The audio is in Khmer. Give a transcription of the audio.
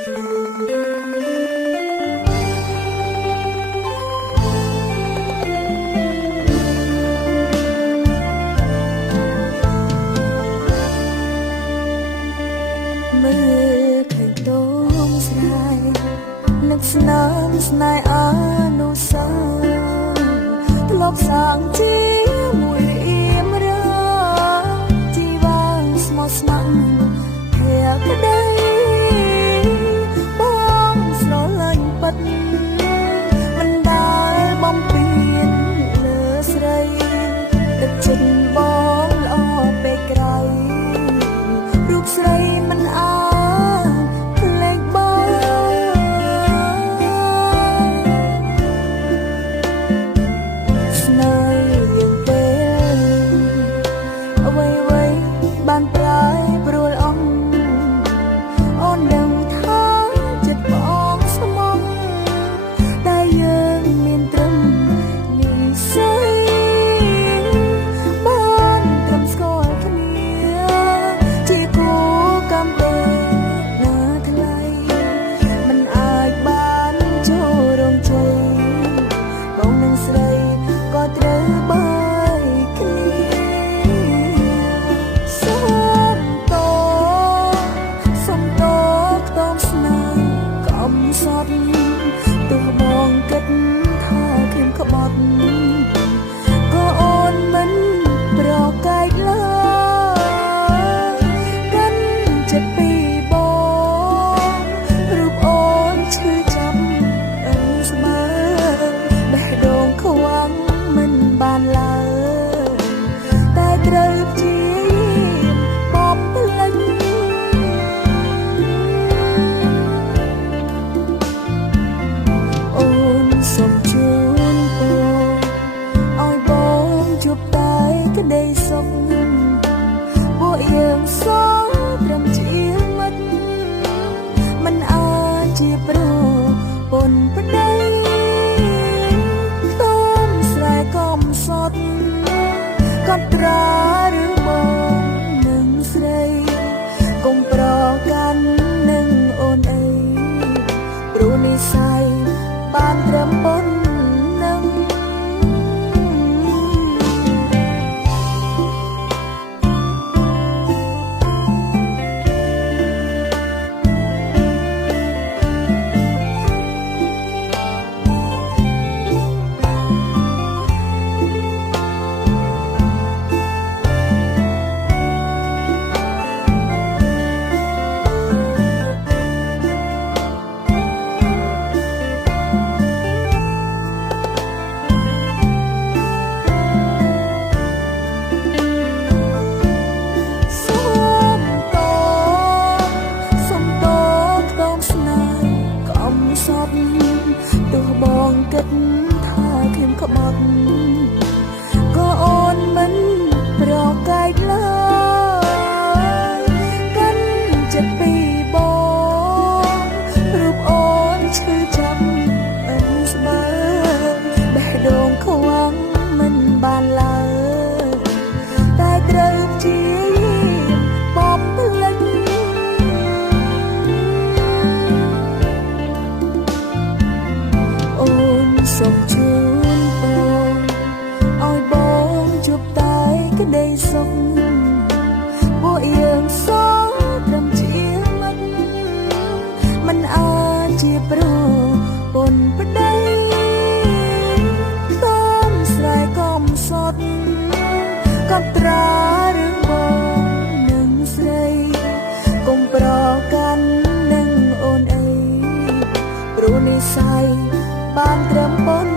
មើលឃើញដងស្រែនឹកស្នាមស្នេហ៍អនុស្សាវរីយ៍ធ្លាប់សាងជាមួយរៀមរាជីវាងស្មោះស្ម័គ្រភក្តីបងស្រឡាញ់ពិតមិនដែលបំពេញលើស្រីទឹកចិត្តបងល្អពេកក្រៃរូបស្រីមិនអាចភ្លេចបងស្នេហ៍យើងពេលអ្វីបានប្រែប្រួលអូនដឹងថាចិត្តបងស្មោះតែយើងមានត្រឹមនិស្ស័យបានត្រឹមស្គាល់គ្នាជាគូកម្មពេលណាថ្លៃមិនអាចបានចូលរងជ័យបងនឹងស្រីក៏ត្រូវបាយគ្នាសូមតខ្ទមស្នេហ៍កំសត់ទោះបងគិតថាខ្ញុំក្បត់ក៏អូនមិនប្រកែកឡើយកាន់ចិត្តពីបងរូបអូនឈឺចាប់អឹងស្មើបេះដូងខ្វាំងមិនបានឡើយតែត្រូវព្យាយាមបបភ្លេចអូនសូមជូនពរឲ្យបងជួបតែក្តីសុខពួកយើងសងត្រឹមជាមិត្តមិនអាចជាប្រពន្ធប្តីខ្ទមស្រែកំសត់កត់ត្រារឿងបងនឹងស្រីកុំប្រកាន់នឹងអូនអីព្រោះនិស្ស័យបានត្រឹមប៉ុណ្ណឹងទោះបងគិតថាខ្ញុំក្បត់ក៏អូនមិនប្រកែកឡើយកាន់ចិត្តពីបងរូបអូនឈឺចាប់អឹងស្បើបេះដូងខ្វាំងមិនបានឡើយតែត្រូវព្យាយាមបបភ្លេចអូនសូមជូនពរឲ្យបងជួបតែក្តីសុខពួកយើងសងត្រឹមជាមិត្តមិនអាចជាប្រពន្ធប្តីខ្ទមស្រែកំសត់កត់ត្រារឿងបងនឹងស្រីកុំប្រកាន់នឹងអូនអីព្រោះនិស្ស័យបានត្រឹមប៉ុណ្